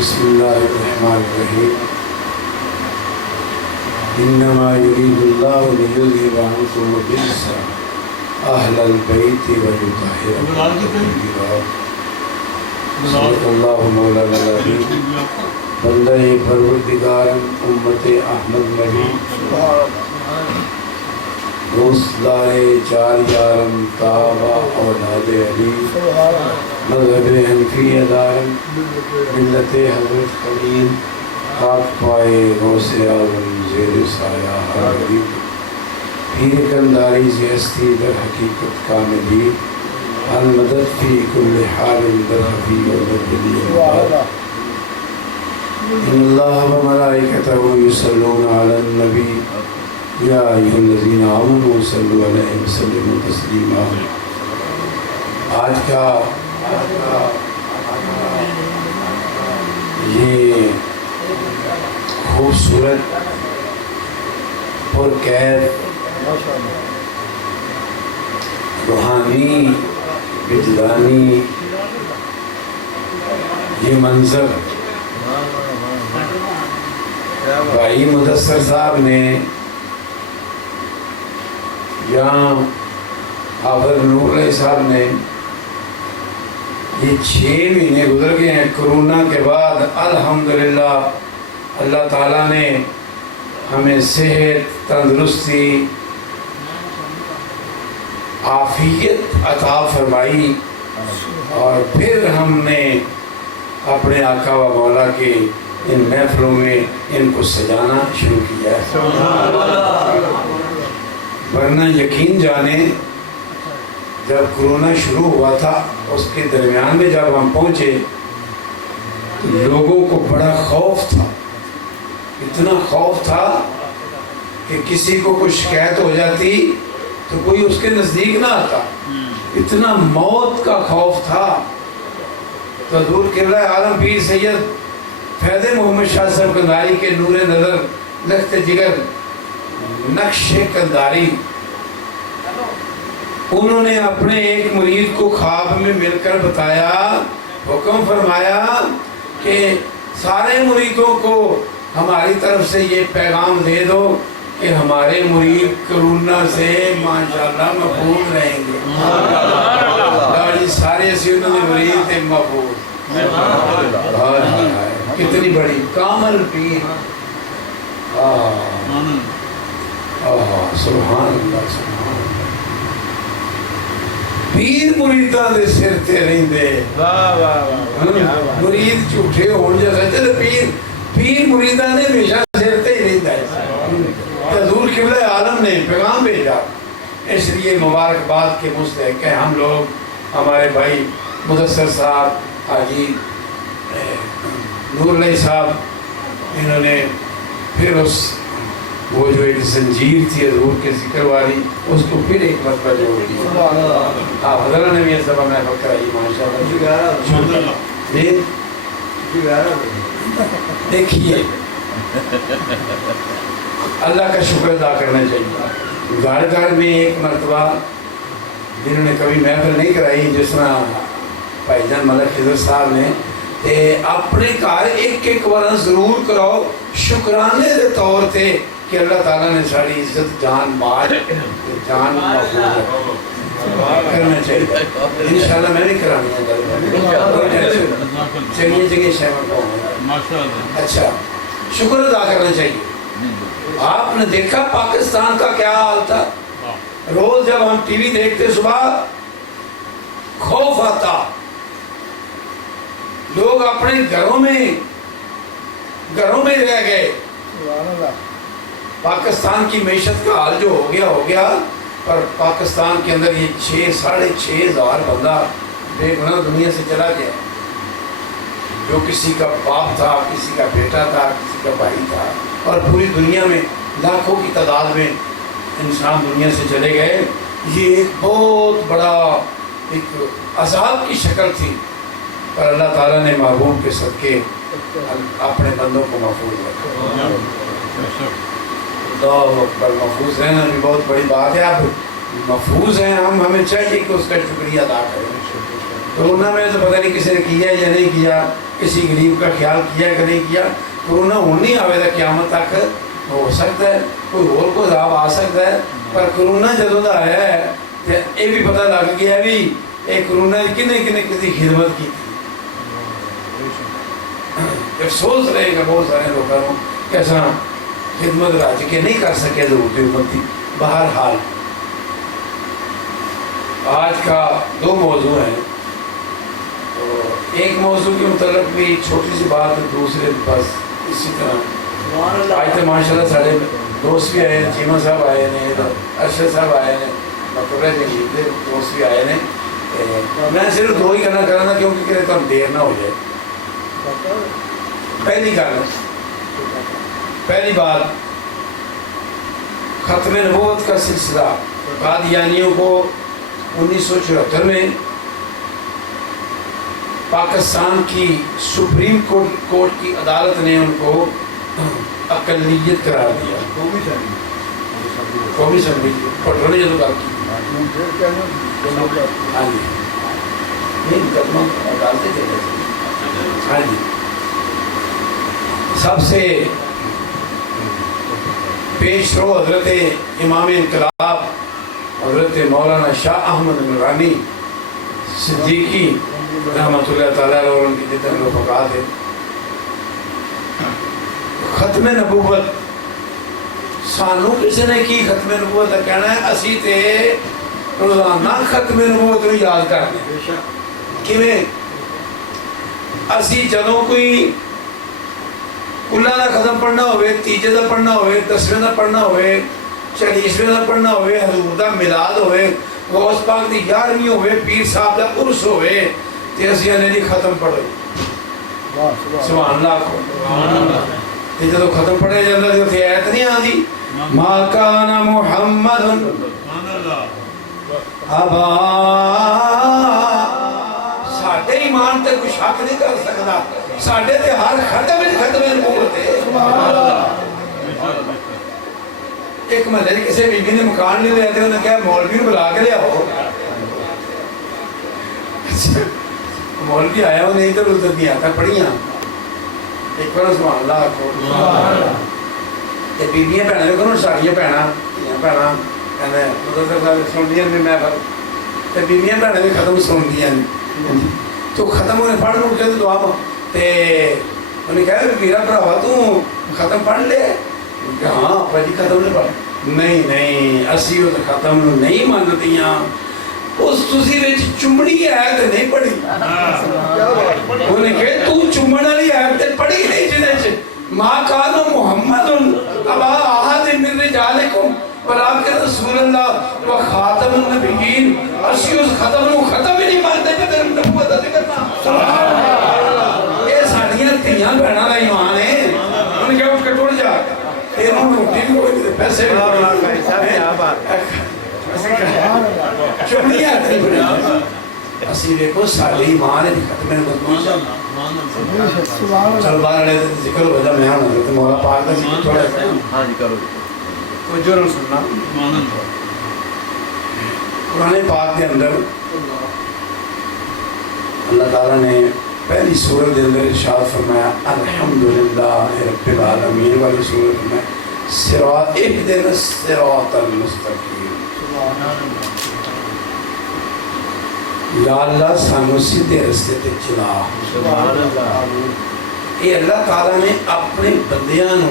بسم اللہ الرحمن الرحیم انما یرید اللہ لیذہب عنکم الرجس اہل البیت ویطہرکم تطہیرا۔ صدق اللہ مولانا العظیم۔ بندہ پروردگار امت احمد نبی دوستدار چار یارم تابع اولاد علی مذہب حنفیہ دارم ملت حضرت خلیل خاک پائے غوث اعظم زیر سایہ ہر غریب پیر کنداری زیستی در حقیقت کاملی المدد فی کل حال در حفی و دلی عباد۔ ان اللہ و ملائکتہ یصلون علی النبی یا ایھا الذین آمنوا صلوا علیہ وسلموا تسلیما۔ آج کا یہ خوبصورت پرکیف روحانی وجدانی یہ منظر بھائی مدثر صاحب نے یہاں حافظ نور علیہ صاحب نے یہ 6 مہینے گزر گئے ہیں کرونا کے بعد، الحمدللہ اللہ تعالیٰ نے ہمیں صحت، تندرستی، عافیت عطا فرمائی اور پھر ہم نے اپنے آقا و مولا کے ان محفلوں میں ان کو سجانا شروع کیا ہے۔ ورنہ یقین جانے جب کرونا شروع ہوا تھا اس کے درمیان میں جب ہم پہنچے لوگوں کو بڑا خوف تھا، اتنا خوف تھا کہ کسی کو کوئی شکایت ہو جاتی تو کوئی اس کے نزدیک نہ آتا، اتنا موت کا خوف تھا۔ تو حضور قبلہ عالم پیر سید فیض محمد شاہ صاحب کنداری کے نور نظر لخت جگر نقش کنداری، انہوں نے اپنے ایک مرید کو خواب میں مل کر بتایا، حکم فرمایا کہ سارے مریدوں کو ہماری طرف سے یہ پیغام دے دو کہ ہمارے مرید کرونا سے ماشاءاللہ محفوظ رہیں گے۔ سارے اسی انہوں نے مرید تھے محفوظ۔ کتنی بڑی کامل پیر، سبحان اللہ سبحان اللہ۔ پیر مریداں دے سر تے رہندے، مرید جھوٹے ہون جیسا چلے پیر مریداں نے ہمیشہ سر تے ہی رہندا ہے۔ حضور قبلہ عالم نے پیغام بھیجا، اس لیے مبارکباد کے مستحق ہیں ہم لوگ۔ ہمارے بھائی مدثر صاحب، حاجی نور علیہ صاحب، انہوں نے پھر وہ جو ایک زنجیر تھی حضور کے ذکر والی اس کو پھر ایک مرتبہ جوڑ دیا۔ حضرت نے بھی یہ سبا میں فکر آئی ماشاءاللہ۔ دیکھیے اللہ کا شکر ادا کرنا چاہیے۔ گھر میں ایک مرتبہ جنہوں نے کبھی محفل نہیں کرائی جس طرح بھائی جان ملک خضر صاحب نے، اپنے گھر ایک بار ضرور کراؤ شکرانے دے طور تے کہ اللہ تعالیٰ نے ساری عزت جان مال جان محفوظ کرنا چاہیے۔ انشاءاللہ میں نہیں کرانی ہے چلیے جگہ شہر کو۔ اچھا شکر ادا کرنا چاہیے۔ آپ نے دیکھا پاکستان کا کیا حال تھا، روز جب ہم ٹی وی دیکھتے صبح خوف آتا، لوگ اپنے گھروں میں رہ گئے۔ پاکستان کی معیشت کا حال جو ہو گیا پر پاکستان کے اندر یہ 6,500 ہزار بندہ بے گناہ دنیا سے چلا گیا، جو کسی کا باپ تھا، کسی کا بیٹا تھا، کسی کا بھائی تھا، اور پوری دنیا میں لاکھوں کی تعداد میں انسان دنیا سے چلے گئے۔ یہ ایک بہت بڑا ایک عذاب کی شکل تھی، پر اللہ تعالیٰ نے محبوب کے صدقے اپنے بندوں کو محفوظ رکھا۔ اللہ اکبر۔ محفوظ رہنا بھی بہت بڑی بات ہے۔ آپ محفوظ ہیں، ہمیں چاہیے کہ اس کا شکریہ ادا کریں۔ کورونا میں تو پتہ نہیں کسی نے کیا یا نہیں کیا، کسی غریب کا خیال کیا کہ نہیں کیا. کورونا ہوں نہیں آئے گا قیامت تک ہو سکتا ہے، کوئی اور کو عذاب آ سکتا ہے، پر کورونا جدوں دا آیا ہے تو یہ بھی پتہ لگ گیا بھی یہ کورونا کنے کنے کسی خدمت کی تھی. افسوس رہے گا بہت سارے لوگوں کو کہ ایسا خدمت راج کے نہیں کر سکے ضرورت امت کی. بہرحال آج کا 2 موضوع ہیں. تو ایک موضوع کے متعلق بھی چھوٹی سی بات، دوسرے بس اسی طرح آج تو ماشاء اللہ سارے دوست بھی آئے ہیں، چیمہ صاحب آئے ہیں، ارشد صاحب آئے ہیں، مکتبہ جنگید کے دوست بھی آئے ہیں. میں صرف 2 ہی کرنا کرنا کیونکہ کہ تم دیر نہ ہو جائے. پہلی بات، ختم نبوت کا سلسلہ قادیانیوں کو 1974 میں پاکستان کی سپریم کورٹ کی عدالت نے ان کو اقلیت قرار دیا. قومی اسمبلی پٹروں نے جو بات کی ہاں جی نہیں مقدمہ عدالتیں تھے. ہاں جی سب سے پیش رو حضرت امام انقلاب حضرت مولانا شاہ احمد نورانی صدیقی رحمۃ اللہ تعالیٰ اور ان کی جتنے رفقات ہیں. ختم نبوت سانو کسی نے کی ختم نبوت کا کہنا ہے اسی تے روزانہ ختم نبوت کو یاد کرتے ہیں. کیویں اسی جدوں کوئی کلا دا ختم پڑھنا ہوئے، تیجے دا پڑھنا ہوئے، 10ویں دا پڑھنا ہوئے، 40ویں دا پڑھنا ہوئے، حضور دا میلاد ہوئے، غوث پاک دی 11ویں ہوئے، پیر صاحب دا عرس ہوئے، تے اسی نے جی ختم پڑھو. سبحان اللہ کو تے جدوں ختم پڑھے جاندا تے اوتھے ایت نہیں آندی ما کان محمد ابا. ساڈے ایمان تے کوئی شک نہیں کر سکدا، ساڈے تے ہر ختم نبوت ہے. ایک محلے کی کسی بی بی نے مکان نہیں لیا تھے، انہوں نے کہا مولوی کو بلا کے لیا ہو. مولوی آیا وہ نہیں تو ادھر نہیں آتا پڑھیاں ایک بار سبحان اللہ کو تے بیبیاں بھੈਣਾਂ نے کہنا ساڑیاں بھੈਣਾں بھੈਣاں کہنا مدرسہ صاحب سن دیا میں تے بیبیاں بھੈਣاں بھی ختم سن دیا تو ختم ہونے پڑھ اٹھ کے دعا تے انہیں کہا میرا بھراوا تو ختم پڑھ لے کہ ہاں بھائی ختم نہیں پڑھ نہیں اسی وہ ختم نہیں مانتیاں اس تسی وچ چمڑی آیت نہیں پڑھی. انہیں کہا تو چمڑ والی آیت پڑھی نہیں جنہیں ما کان محمد ابا احد من رجالکم پر آپ کے رسول اللہ و خاتم النبیین اسی اس ختم ہی نہیں مانتے کہ تیرے نبوت کا ذکر نہ. یہ ساڑیاں تیاں بہنا کا ایمان ہے. انہیں کہا اٹھ کے ٹوڑ جا تیروں روٹی بھی کوئی پیسے چمڑی آتے ہیں. اسی دیکھو ساڑی ایمان ہے ختم نبوت. چلو بار رہے ذکر ہو جا میں آنا تو مولا پاک کا ذکر تھوڑا ہے. ہاں جی کرو کوئی جرم سننا. قرآن پاک کے اندر اللہ تعالیٰ نے پہلی سورت کے اندر ارشاد فرمایا الحمدللہ رب العالمین والی سورت میں صراط اهدنا الصراط المستقیم. یا اللہ سانو سیدھے رستے تے چلا. یہ اللہ تعالیٰ نے اپنے بندیاں نو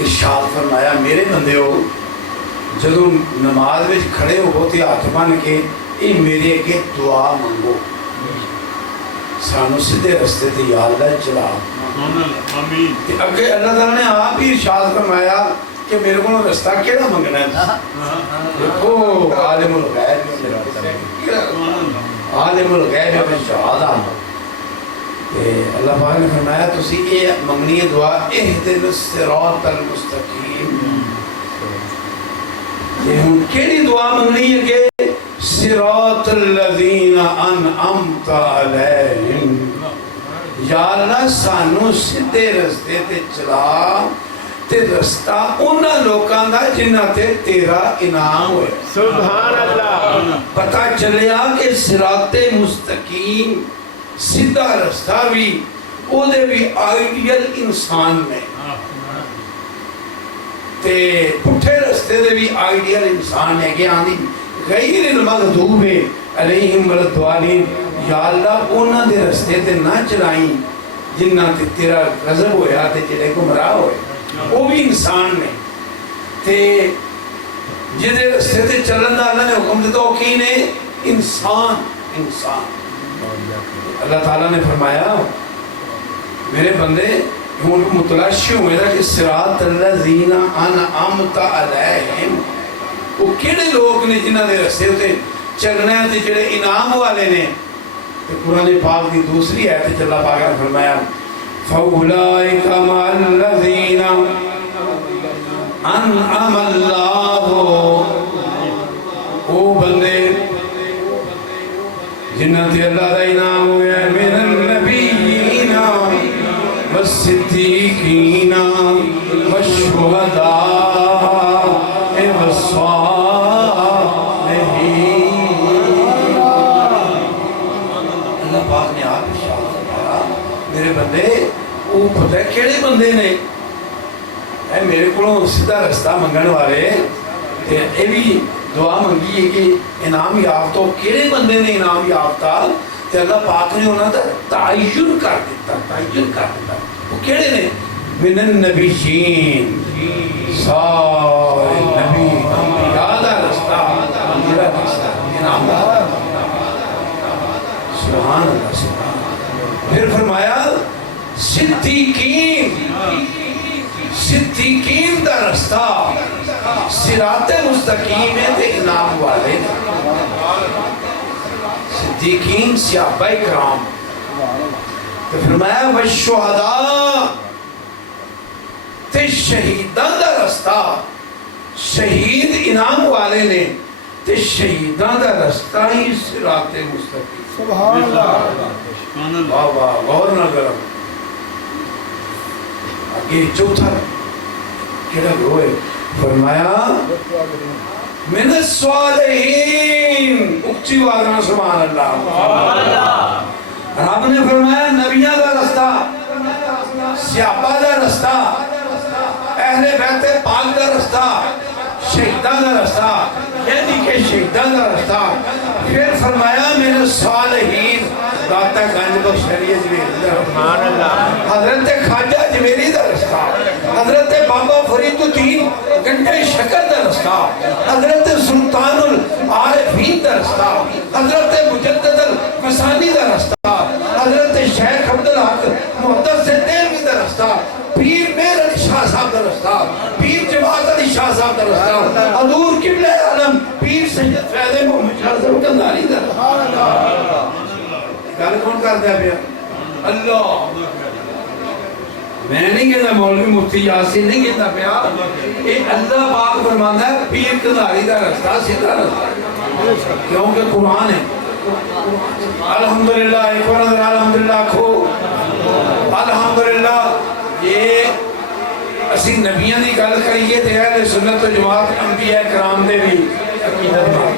ارشاد فرمایا میرے بندے ہو جدو نماز میں کھڑے ہو تے ہاتھ بن کے یہ میرے اگے دعا منگو سانو سیدھے رستے تے یا اللہ چلا. اگے اللہ تعالیٰ نے آپ ہی ارشاد فرمایا کہ میرے کو رستہ کیڑا منگنا ہے. دیکھو عالم الغیب والشہادہ اللہ پاک نے فرمایا تسی یہ منگنی دعا اہدنا الصراط المستقیم. یہ ہم کیڑی دعا منگنی ہے کہ صراط الذین انعمت علیہم. یا اللہ سانو سیدھے رستے تے چلا تے رستہ انہاں لوکاں دا جنہاں تے تیرا انعام ہوئے. سبحان اللہ. پتہ چلیا کہ صراط مستقیم سیدھا رستہ بھی او دے بھی آئیڈیل انسان نے تے پٹھے رستے دے بھی آئیڈیل انسان ہے کہ آندھی غیر المغضوب علیہم والضالین. یا اللہ انہاں دے رستے تے نہ چلائیں جنہاں تے تیرا غضب ہویا تے جڑے گمراہ ہوئے. وہ بھی انسان نے تے جدے رستے تے چلن دا اللہ نے حکم دیتا وہ کی نے انسان. اللہ تعالیٰ نے فرمایا میرے بندے ہوں متلاشی ہوئے دا کہ صراط الذین انعمت علیہم وہ کیڑے لوگ نے جنہاں دے رستے تے چلنا ہے تے جڑے انعام والے نے. تو قرآن پاک دی دوسری آیت اللہ پاک نے فرمایا فَأُولَئِكَ مَعَ الَّذِينَ أَنْعَمَ اللَّهُ. وہ بندے جنہاں تے اللہ دا انعام ہویا ہے مِنَ النَّبِيِّينَ وَالصِّدِّيقِينَ وَالشُّهَدَاءِ وَالصَّالِحِينَ. اللہ پاک نے آپ ارشاد فرمایا میرے بندے وہ پتہ ہے کیڑے بندے نے اے میرے کو سیدھا رستہ منگن والے تے اے بھی دعا منگی ہے کہ انعام یافتہ کیڑے بندے نے انعام یافتہ تے اللہ پاک نے انہاں دا تعین کر دیتا. وہ کیڑے نے من النبیین سارے نبی انبیاء دا رستہ میرا رستہ انعام دا. سبحان اللہ سبحان اللہ. پھر فرمایا صدیقین دا رستہ صراط مستقیم ہے تے انعام والے. صدیقین صحابہ کرام. تو فرمایا والشہداء تے شہیدان دا رستہ شہید انعام والے نے تے شہیدان دا رستہ ہی صراط مستقیم. سبحان اللہ. واہ واہ غور نہ کرم. آگے چوتھا کیڑا ہوئے فرمایا من الصالحین. اچھی آواز میں سبحان اللہ. رب نے فرمایا نبیوں کا رستہ صحابہ کا رستہ اہل بیت پاک کا رستہ شہیدان کا رستہ یعنی کہ شہیدان کا رستہ. پھر فرمایا میرے صالحین داتا گنج کو شریعت بھی حضرت خواجہ جمیری دا رستہ حضرت بابا فرید الدین گنڈے شکر دا رستہ حضرت سلطان العارفین دا رستہ حضرت مجدد الفسانی دا رستہ حضرت شیخ عبدالحق محدث دہلوی دا رستہ پیر میر علی شاہ صاحب دا رستہ پیر جماعت علی شاہ صاحب دا رستہ حضور قبلہ عالم پیر سید فیض محمد شاہ صاحب کنداری دا رستہ. گل کون کرتا ہے پیا؟ اللہ. میں نہیں کہتا مولوی مفتی یاسین نہیں کہتا پیا. یہ اللہ پاک فرماتا ہے پیر کنداری دا رستہ سیدھا رستہ کیونکہ قرآن ہے. الحمدللہ ایک بار اندر الحمدللہ کھو الحمدللہ. یہ اسی نبیوں کی گل کریے تے اہل سنت و جماعت انبیاء کرام دے بھی عقیدت مان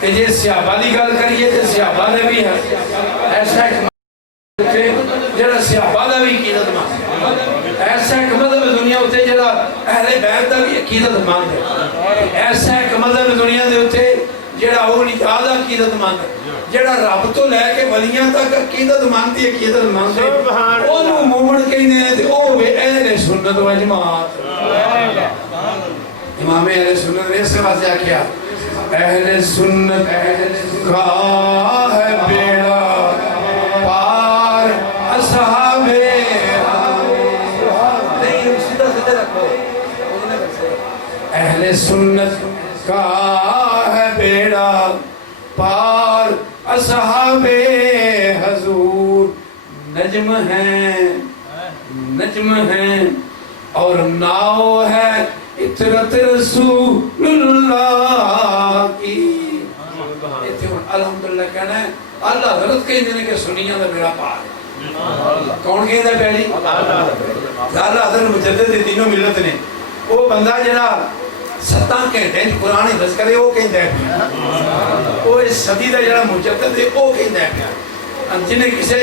تے جے صحابہ دی گل کریے تے صحابہ دے بھی ہے ایسا ایک جڑا صحابہ دا بھی عقیدت مان ایسا ایک مذہب دنیا ہوتے جڑا اہل بیت دا بھی عقیدت مان ایسا ایک مذہب دنیا دے ہوتے جڑا اولیاء دا عقیدت مان جڑا رب تو لے کے ولیاں تک عقیدت مانتی عقیدت مانتے انہوں مومن کہنے ہیں تے او بے اہل سنت و جماعت. امام اہل سنت نے اس سے واضح کیا اہل سنت کا ہے بیڑا پار اصحاب اہل سنت کا ہے بیڑا پار اصحاب حضور. نجم ہیں اور ناؤ ہے اطرت رسول اللہ کی. الحمدللہ کہنا ہے اللہ حضرت کہیں دینے کے سنیاں دا میرا پار کون کہندا پیا جی؟ اللہ حضرت مجدد تینوں ملت نے وہ بندہ جڑا 7 گھنٹے قرآن حفظ کرے وہ کہندا ہے وہ اس صدی دا جڑا مجدد ہے وہ کہندا ہے پیا جنہیں کسے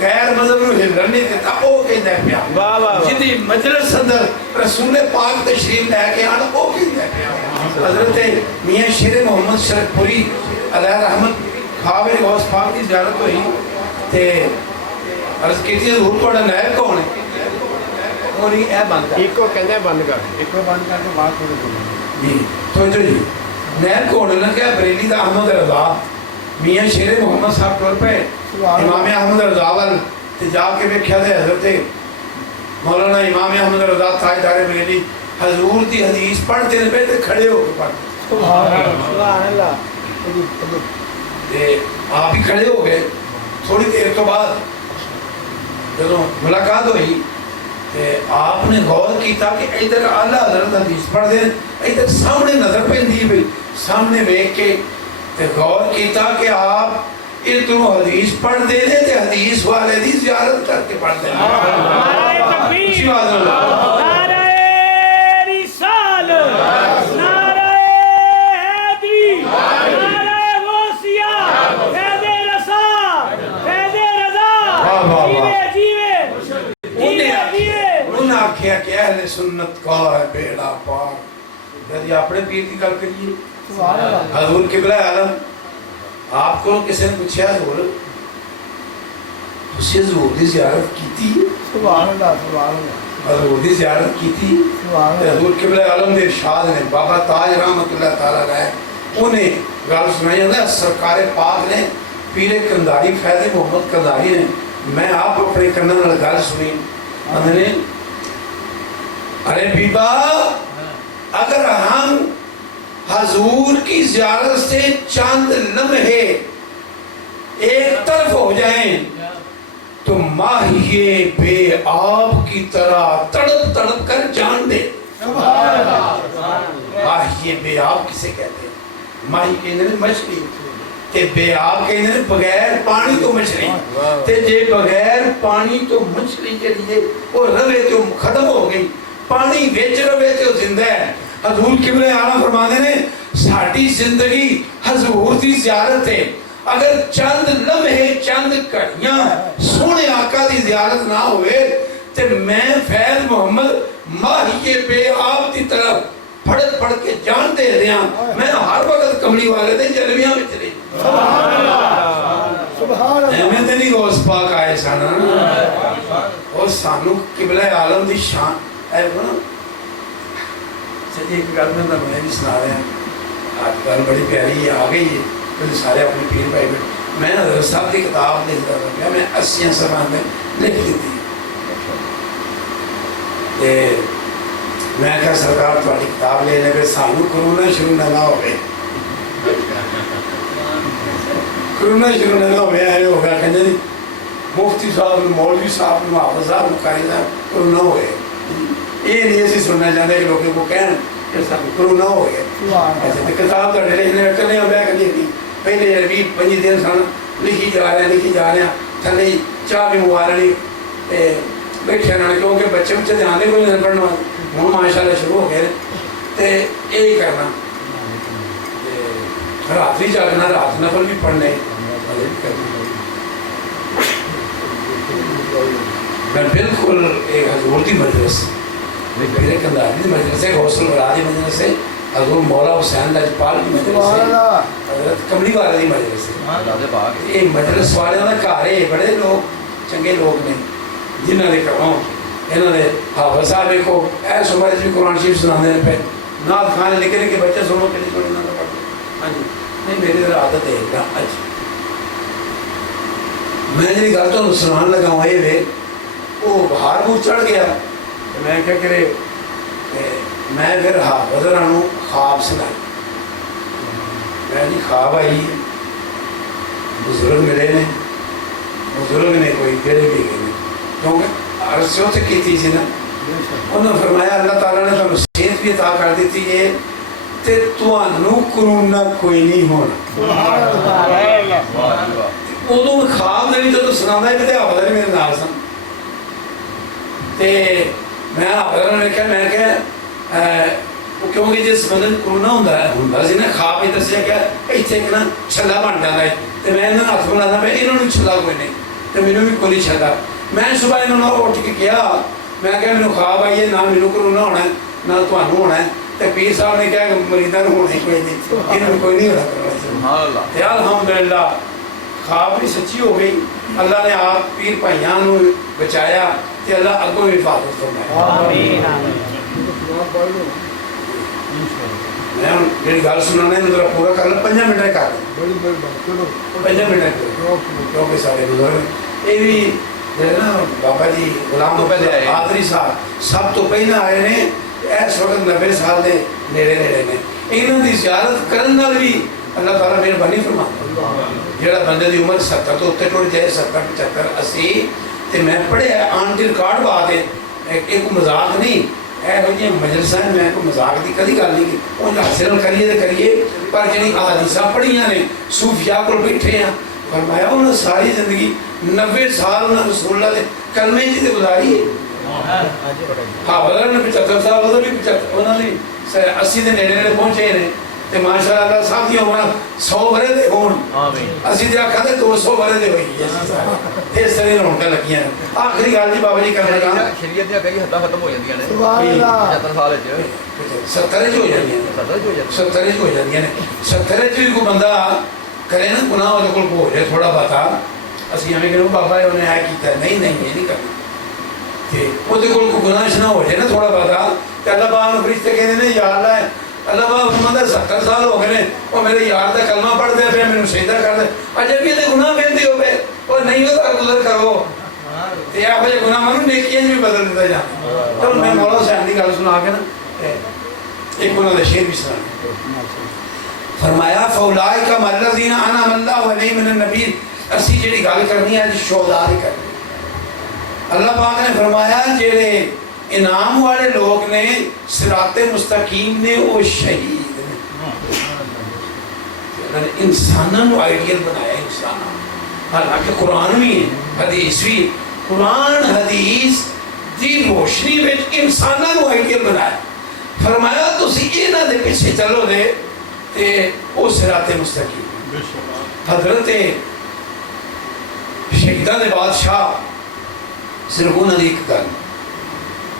غیر مذہب نو ہلن نہیں دیتا وہ کہندا ہے پیا جدی مجلس اندر رسول پاک تشریف لے کے آن وہ کہندا ہے پیا حضرت میاں شیر محمد شرک پوری علیہ رحمت خواب غوث پاک کی زیارت ہوئی تے عرض کیتی حضور تھوڑا نائب کون ہے وہ نہیں اے بند کر ایکو کہندے بند کر ایکو بند کر کے بات تھوڑی بولو جی توجہ جی نائب کون ہے کہ بریلی دا احمد رضا میاں شیر محمد صاحب طور پہ امام احمد رضا وال تے جا کے ویکھیا تے حضرت مولانا امام احمد رضا تاجدار بریلی حضور دی حدیث پڑھتے رہے تے کھڑے ہو کے پڑھتے سبحان اللہ تے آپ ہی کھڑے ہو گئے تھوڑی دیر تو بعد جب ملاقات ہوئی تے آپ نے غور کیتا کہ ادھر اعلیٰ حضرت حدیث پڑھ دیں ادھر سامنے نظر پہ دی بھی سامنے بیٹھ کے تے غور کیتا کہ آپ ادھر حدیث پڑھ دے دیں تے حدیث والے دی زیارت کر کے پڑھ دیں اچھی بات اللہ نعرہ رسالت نعرہ حیدری نعرہ غوثیہ فیض رسا فیض رضا جیوے انہوں نے آکھیا کہ اہل سنت کا ہے بیڑا پار جب اپنے پیر کی گل کریے حضور قبلہ عالم آپ کو کسی نے پوچھا حضور تسی حضور دی زیارت کیتی سبحان اللہ حضور دی زیارت کیتی حضور قبلہ عالم دے ارشاد نے بابا تاج رحمت اللہ تعالیٰ علیہ انہیں گل سنائی ہے سرکار پاک نے پیر کنداری فیض محمد کنداری نے میں آپ اپنے کنن نال گل سنی انہوں نے ارے بیبا اگر ہم حضور کی زیارت سے چند لمحے ایک طرف ہو جائیں تو ماہیے بے آب کی طرح تڑپ تڑپ کر جان دے ماہیے بے آب کسے کہتے ہیں ماہی کہنے مچھلی تے بے آب کہنے بغیر پانی تو مچھلی تے جے بغیر پانی تو مچھلی کے لیے وہ روے تو ختم ہو گئی پانی ویچ روے تو زندہ ہے حضور قبلہ اعلیٰ فرمانے نے ساڑھی زندگی حضور دی زیارت ہے اگر چند لمحے چند کڑیاں سونے آقا دی زیارت نہ ہوئے تے میں فیض محمد ماہی بے آب دی طرف پھڑک پھڑ کے جان دے رہے ہیں میں ہر وقت کملی والے دے جلویاں میں چلے سبحان اللہ سبحان اللہ احمد نہیں غوث پاک آئے سانا اور سانو قبلہ عالم دی شان اے بنا سجی ایک گل میں میں بھی سنا رہے ہیں آج گل بڑی پیاری ہے آ گئی ہے پھر سارے اپنی پیر بھائی میں حضرت صاحب کی کتاب لکھتا رہا میں 80 سال میں لکھ دی تھی میں کہا سرکار تھوڑی کتاب لینے پہ سانو کرونا شروع نہ ہو گئے کرونا شروع نہ ہو گیا ہے ہوگا کہنے دی مفتی صاحب مولوی صاحب محافظ صاحب مقاری صاحب کرونا ہو گئے یہ نہیں ایسی سننا چاہتے کہ لوگوں کو کہن کہ صاحب کرونا ہو گئے ایسے کتاب تو لکھنے کرنے ہوں بیک لکھی پہلے 20-25 دن سن لکھی جا رہے ہیں تھلے چاہ بھی مبارلی بیٹھے رہنا کیونکہ بچے بچے دھیان دے کوئی نہیں پڑھنا ہوں ماشاءاللہ شروع ہو گئے تے یہی کرنا رات بھی جاگنا رات نفل بھی پڑھنے میں بالکل ایک حضور دی مجلس میرے کنداری دی مجلس ہے غوث الورا دی مجلس ہے حضور مولا حسین لجپال دی مجلس ہے حضرت کملی والے دی مجلس ہے یہ مجلس والے کا گھر ہے بڑے لوگ چنگے لوگ نے جنہوں نے کہوں انہوں نے حافظ صاحب کو ایس عمر بھی قرآن شریف سنانے پہ نعت خانے لکھے لکھے بچے سنو کے لیے سننا نہ پڑھتے ہاں جی نہیں میری ذرا عادت ہے نا اچھا میں جی گل تو سنان لگا ہوں یہ وہ باہر وہ چڑھ گیا میں کیا کرے میں پھر حافظ رانو خواب سنائی میں جی خواب آئی بزرگ ملے نے بزرگ نے کوئی گرے بھی گئے کیونکہ عرصوں سے کی تھی نا انہوں نے فرمایا اللہ تعالیٰ نے تو صحت بھی عطا کر دیتی ہے تے توانو کرونا کوئی نہیں ہونا ਉਦੋਂ ਖਾਬ ਦੇ ਵਿੱਚ ਜਦੋਂ ਸੁਣਾਉਂਦਾ ਕਿ ਤੇ ਹਵਾਦਾਰ ਮੇਰੇ ਨਾਲ ਸਨ ਤੇ ਮੈਂ ਹਵਾਦਾਰ ਨੂੰ ਵੇਖਿਆ ਮੈਂ ਕਿਹਾ ਕਿਉਂਕਿ ਜਿਸ ਬੰਦੇ ਨੂੰ ਕਰੋਨਾ ਹੁੰਦਾ ਸੀ ਨਾ ਖਾਬ ਹੀ ਦੱਸਿਆ ਕਿ ਇੱਥੇ ਇੱਕ ਨਾ ਛੱਲਾ ਬਣ ਜਾਂਦਾ ਹੈ ਤੇ ਮੈਂ ਇਹਨਾਂ ਨੂੰ ਹੱਥ ਬਣਾਉਂਦਾ ਮੈਂ ਇਹਨਾਂ ਨੂੰ ਛੱਲਾ ਕੋਈ ਨਹੀਂ ਤੇ ਮੈਨੂੰ ਵੀ ਕੋਈ ਛੱਲਾ ਮੈਂ ਸੁਬਾਹ ਇਹਨਾਂ ਨੂੰ ਉੱਠ ਕੇ ਕਿਹਾ ਮੈਂ ਕਿਹਾ ਮੈਨੂੰ ਖਾਬ ਆਈਏ ਨਾ ਮੈਨੂੰ ਕਰੋਨਾ ਹੋਣਾ ਨਾ ਤੁਹਾਨੂੰ ਹੋਣਾ ਤੇ ਪੀਰ ਸਾਹਿਬ ਨੇ ਕਿਹਾ ਕਿ ਮਰੀਜ਼ਾਂ ਨੂੰ ਹੋਣਾ ਹੀ ਕੋਈ ਨਹੀਂ ਇਹਨਾਂ ਨੂੰ ਕੋਈ ਨਹੀਂ ਹੋਣਾ ਕਰੋਨਾ ਤੇ ਅਲਹਮਦੁਲਿਲਾ ਖਾਬ ਵੀ ਸੱਚੀ ਹੋ ਗਈ ਅੱਲਾ ਨੇ ਆਪ ਪੀਰ ਭਾਈਆਂ ਨੂੰ ਬਚਾਇਆ ਤੇ ਅੱਲਾ ਅੱਗੋਂ ਵੀ ਹਿਫਾਜ਼ਤ ਕਰਦਾ ਆਮੀਨ ਮੈਂ ਹੁਣ ਜਿਹੜੀ ਗੱਲ ਸੁਣਾਉਣਾ ਇਹਨੂੰ ਜ਼ਰਾ ਪੂਰਾ ਕਰ ਲੈ 5 ਮਿੰਟ ਕਰ ਬੜੀ ਚਲੋ 5 ਮਿੰਟ ਕਿਉਂਕਿ ਸਾਡੇ ਬਜ਼ੁਰਗ ਇਹ ਵੀ ਜਿਹੜੇ ਨਾ ਬਾਬਾ ਜੀ ਗੁਲਾਮ ਤੋਂ ਪਹਿਲੇ ਆਏ ਆਦਰੀ ਸਾਹਿਬ ਸਭ ਤੋਂ ਪਹਿਲਾਂ ਆਏ ਨੇ ਇਸ ਵਕਤ 90 ਸਾਲ ਦੇ ਨੇੜੇ ਨੇ ਇਹਨਾਂ ਦੀ ਜ਼ਿਆਰਤ ਕਰਨ ਨਾਲ ਵੀ ਅੱਲਾਹ ਤਾਲਾ ਮਿਹਰਬਾਨੀ ਫਰਮਾਉਂਦਾ ਜਿਹੜਾ ਬੰਦੇ ਦੀ ਉਮਰ 70 ਤੋਂ ਉੱਤੇ ਟੁੱਟ ਜਾਏ 70 75 80 ਤੇ ਮੈਂ ਪੜ੍ਹਿਆ ਆਨ ਦੀ ਰਿਕਾਰਡ ਬਾਤ ਹੈ ਇੱਕ ਮਜ਼ਾਕ ਨਹੀਂ ਇਹੋ ਜਿਹੀਆਂ ਮਜਲਿਸਾਂ ਮੈਂ ਕੋਈ ਮਜ਼ਾਕ ਦੀ ਕਦੀ ਗੱਲ ਨਹੀਂ ਕੀਤੀ ਉਹ ਹਾਸਿਲ ਕਰੀਏ ਤੇ ਕਰੀਏ ਪਰ ਜਿਹੜੀ ਅਹਾਦੀਸਾਂ ਪੜ੍ਹੀਆਂ ਨੇ ਸੂਫੀਆ ਕੋਲ ਬੈਠੇ ਆ ਫਰਮਾਇਆ ਉਹਨਾਂ ਸਾਰੀ ਜ਼ਿੰਦਗੀ 90 ਸਾਲ ਉਹਨਾਂ ਰਸੂਲullah ਦੇ ਕਲਮੇ ਜੀ ਤੇ ਗੁਜ਼ਾਰੀ ਹਵਾਦਾਰ ਨੇ 75 ਸਾਲ ਉਹਦਾ ਵੀ 75 ਉਹਨਾਂ ਦੀ 80 ਦੇ ਨੇੜੇ ਪਹੁੰਚੇ ਨੇ ਤੇ ਮਾਸ਼ਾਅੱਲਾ ਸਭ ਦੀਆਂ ਉਮਰਾਂ 100 ਵਰੇ ਦੇ ਹੋਣ ਅਸੀਂ ਤੇ ਆਖਾਂ ਤੇ 200 ਵਰੇ ਦੇ ਹੋਈ ਇਸ ਤਰ੍ਹਾਂ ਰੌਣਕਾਂ ਲੱਗੀਆਂ ਆਖਰੀ ਗੱਲ ਜੀ ਬਾਬਾ ਜੀ ਕਰਨ ਲੱਗਾ ਸ਼ਰੀਅਤ ਦੀਆਂ ਕਈ ਹੱਦਾਂ ਖਤਮ ਹੋ ਜਾਂਦੀਆਂ ਨੇ ਸੁਭਾਨ ਅੱਲਾਹ 75 ਸਾਲ ਵਿੱਚ 70 ਚ ਹੋ ਜਾਂਦੀਆਂ 70 ਹੋ ਜਾਂਦੀਆਂ 70 ਚ ਹੋ ਜਾਂਦੀਆਂ ਨੇ 70 ਚ ਵੀ ਕੋਈ ਬੰਦਾ ਕਰੇ ਨਾ ਗੁਨਾਹ ਉਹਦੇ ਕੋਲ ਹੋ ਜਾਏ ਥੋੜਾ ਬਾਤਾ ਅਸੀਂ ਐਵੇਂ ਕਹਿੰਦੇ ਬਾਬਾ ਉਹਨੇ ਆ ਕੀਤਾ ਨਹੀਂ ਇਹ ਨਹੀਂ ਕਰਨਾ ਤੇ ਉਹਦੇ ਕੋਲ ਕੋਈ ਗੁਨਾਹ ਨਾ ਹੋ ਜਾਏ ਨਾ ਥੋੜਾ ਬਾਤਾ ਤੇ ਅੱਲਾਹ ਪਾਕ ਨੂੰ ਫਰਿਸ਼ਤੇ ਕਹਿੰਦੇ ਨੇ ਯਾ ਅੱਲਾਹ ਅੱਲਾਹ ਪਾਕ ਫਰਮਾਉਂਦਾ 70 ਸਾਲ ਹੋ ਗਏ ਨੇ ਉਹ ਮੇਰੇ ਯਾਰ ਦਾ ਕਲਮਾ ਪੜ੍ਹਦੇ ਪਿਆ ਮੈਨੂੰ ਸਿਜਦਾ ਕਰਦੇ ਅਜੇ ਵੀ ਇਹਦੇ ਗੁਨਾਹ ਵੇਂਦੇ ਹੋਵੇ ਉਹ ਨਹੀਂ ਉਹਦਾ ਗੁਜ਼ਰ ਕਰੋ ਤੇ ਇਹੋ ਜਿਹੇ ਗੁਨਾਹ ਨੂੰ ਨੇਕੀਆਂ ਵੀ ਬਦਲ ਦਿੱਤਾ ਜਾਂਦਾ ਚਲੋ ਮੈਂ ਮੌਲਾ ਸਾਹਿਬ ਦੀ ਗੱਲ ਸੁਣਾ ਕੇ ਨਾ ਇੱਕ ਉਹਨਾਂ ਦਾ ਸ਼ੇਰ ਵੀ ਸੁਣਾ ਫਰਮਾਇਆ ਫੌਲਾਇਕਾ ਮੱਲਜ਼ੀਨਾ ਅਨਅਮ ਅੱਲਾਹੁ ਅਲੈਹਿਮ ਮਿਨਨ ਨਬੀ ਅਸੀਂ ਜਿਹੜੀ ਗੱਲ ਕਰਨੀ ਹੈ ਅੱਜ ਸ਼ੋਹਦਾ ਦੀ ਕਰਨੀ ਅੱਲਾਹ ਪਾਕ ਨੇ ਫਰਮਾਇਆ ਜਿਹੜੇ ਇਨਾਮ ਵਾਲੇ ਲੋਕ ਨੇ ਸਿਰਾਤੇ ਮੁਸਤਕੀਮ ਨੇ ਉਹ ਸ਼ਹੀਦ ਨੇ ਉਹਨਾਂ ਨੇ ਇਨਸਾਨਾਂ ਨੂੰ ਆਈਡੀਅਲ ਬਣਾਇਆ ਇਨਸਾਨਾਂ ਹਾਲਾਂਕਿ ਕੁਰਾਨ ਵੀ ਹੈ ਹਦੀਸ ਵੀ ਕੁਰਾਨ ਹਦੀਸ ਦੀ ਰੋਸ਼ਨੀ ਵਿੱਚ ਇਨਸਾਨਾਂ ਨੂੰ ਆਈਡੀਅਲ ਬਣਾਇਆ ਫਰਮਾਇਆ ਤੁਸੀਂ ਇਹਨਾਂ ਦੇ ਪਿੱਛੇ ਚੱਲੋਗੇ ਤੇ ਉਹ ਸਿਰਾਤੇ ਮੁਸਤਕੀਮ ਹਜ਼ਰਤ ਸ਼ਹੀਦਾਂ ਦੇ ਬਾਦਸ਼ਾਹ ਸਿਰਫ ਉਹਨਾਂ ਦੀ ਇੱਕ ਗੱਲ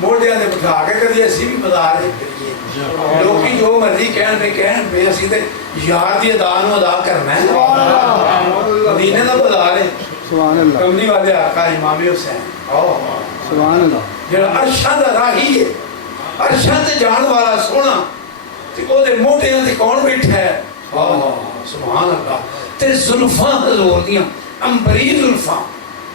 ਮੋਢਿਆਂ ਤੇ ਬਿਠਾ ਕੇ ਕਦੀ ਅਸੀਂ ਵੀ ਬਾਜ਼ਾਰ ਦੇ ਫਿਰੀਏ ਲੋਕੀ ਜੋ ਮਰਜ਼ੀ ਕਹਿਣ ਵੀ ਅਸੀਂ ਤੇ ਯਾਰ ਦੀ ਅਦਾ ਨੂੰ ਅਦਾ ਕਰਨਾ ਹੈ ਮਦੀਨੇ ਦਾ ਬਾਜ਼ਾਰ ਹੈ ਸੁਭਾਨ ਅੱਲਾਹ ਕਮਲੀ ਵਾਲੇ ਆਕਾ ਇਮਾਮ ਹੁਸੈਨ ਆਓ ਸੁਭਾਨ ਅੱਲਾਹ ਜਿਹੜਾ ਅਰਸ਼ਾਂ ਦਾ ਰਾਹੀ ਹੈ ਅਰਸ਼ਾਂ ਤੇ ਜਾਣ ਵਾਲਾ ਸੋਹਣਾ ਤੇ ਉਹਦੇ ਮੋਢਿਆਂ ਤੇ ਕੌਣ ਬੈਠਾ ਹੈ ਆਹ ਸੁਭਾਨ ਅੱਲਾਹ ਤੇ ਜ਼ੁਲਫਾਂ ਹਜ਼ੂਰ ਦੀਆਂ ਅੰਬਰੀ ਜ਼ੁਲਫਾਂ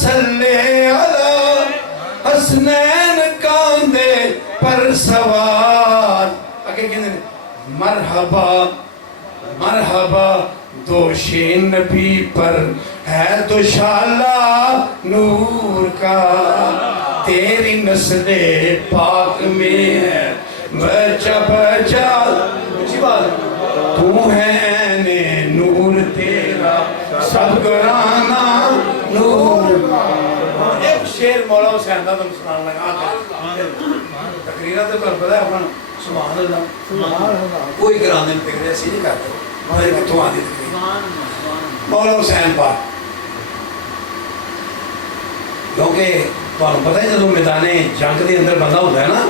صلی علی حسنین کاندے پر سوار اگے کہندے نے مرحبا مرحبا دوش نبی پر ہے دوشالہ نور کا تیری نسل پاک میں ہے بچہ بچہ اچھی بات تو ہے عین نور تیرا سب گرانا نور ایک شیر مولا حسین دا تم سنان لگا تقریرہ تو پر پتہ ہے اپنا سبحان اللہ کوئی گرانے میں تقریر ایسی نہیں کرتے مہرے کہ تو آدھی تقریر مولا حسین پاک کیونکہ تو آپ پتہ ہے جب میدان جنگ دے اندر بندہ ہوتا ہے نا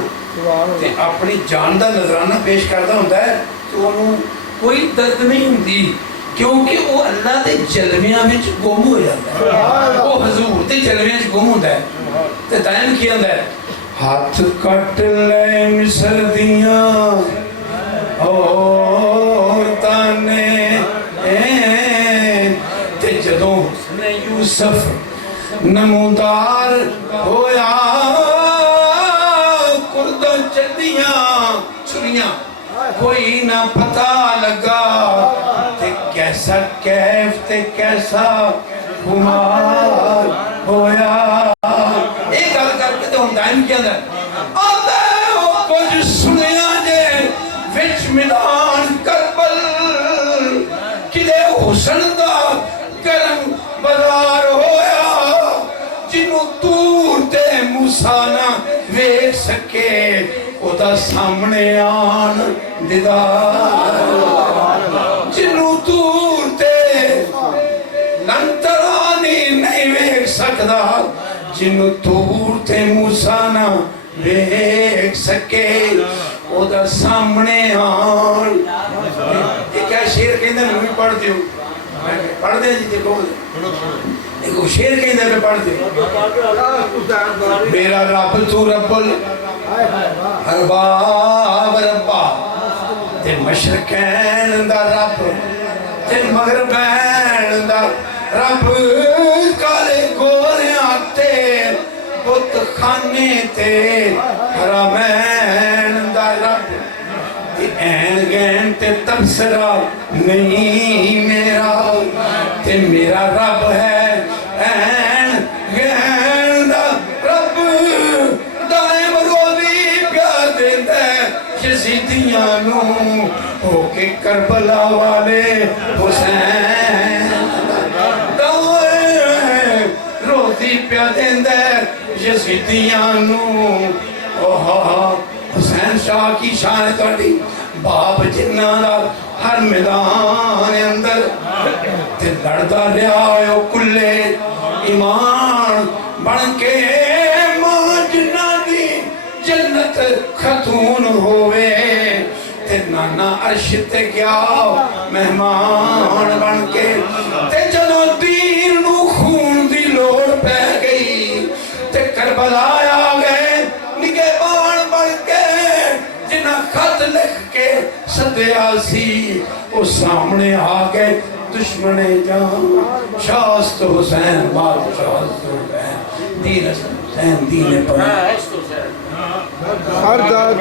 تے اپنی جان دا نظرانہ پیش کرتا ہوتا ہے تو انہوں کوئی درد نہیں ہوتی کیونکہ وہ اللہ دے جلویاں میں گم ہو جاتا ہے وہ حضور دے جلویاں میں گم ہوتا ہے تے دائم کیا ہوتا ہے ہاتھ کٹ لے مصر دیاں عورتانے تے جدوں حسن یوسف نمودار ہویا کردہ چندیاں چھریاں کوئی نہ پتہ لگا تے کیسا کیف تے کیسا خمار ہویا ایک گل کر کے تو ہم دائم کیا ہے آدھے ہو کچھ سنیا جے وچ میدان کربل کدے حسن دا کرم بازار ہویا جنوں دور تے موسیٰ نہ ویکھ سکے او دا سامنے آن دیدار جنوں دور تے لنترانی نہیں ویکھ سکدا جنوں دور تے موسیٰ نہ ویکھ سکے او دا سامنے آن ایک ہے شیر کہندے میں بھی پڑھ دیوں پڑھ دیں جی دیکھو ایک شیر کہندے میں پڑھ دیوں میرا رب تو رب الارباب ربا تے مشرقین دا رب تے مغربین دا رب کالے گوریاں تے بت خانے تے حرمین دا رب این گین تے تبصرہ نہیں میرا تے میرا رب ہے این گین دا رب دائم روزی پیار دیتا ہے یزیدیاں نو ہو کے کربلا والے حسین دائم روزی پیار دیتا ہے یزیدیاں نو حسین شاہ کی شان توڑی باپ جنہ دا ہر میدان اندر تے لڑدا لیا او کلے ایمان بن کے ماں جنہ دی جنت خاتون ہوئے تے نانا عرش تے گیا مہمان بن کے تے جدوں دین نو خون دی لوڑ پہ گئی تے کربلا آ گئے نگہبان بن کے جنہ خط لکھ کے صدیا سی وہ سامنے آ گئے دشمن جان شاست حسین باب شاست حسین دین حسین دین پر ہر داد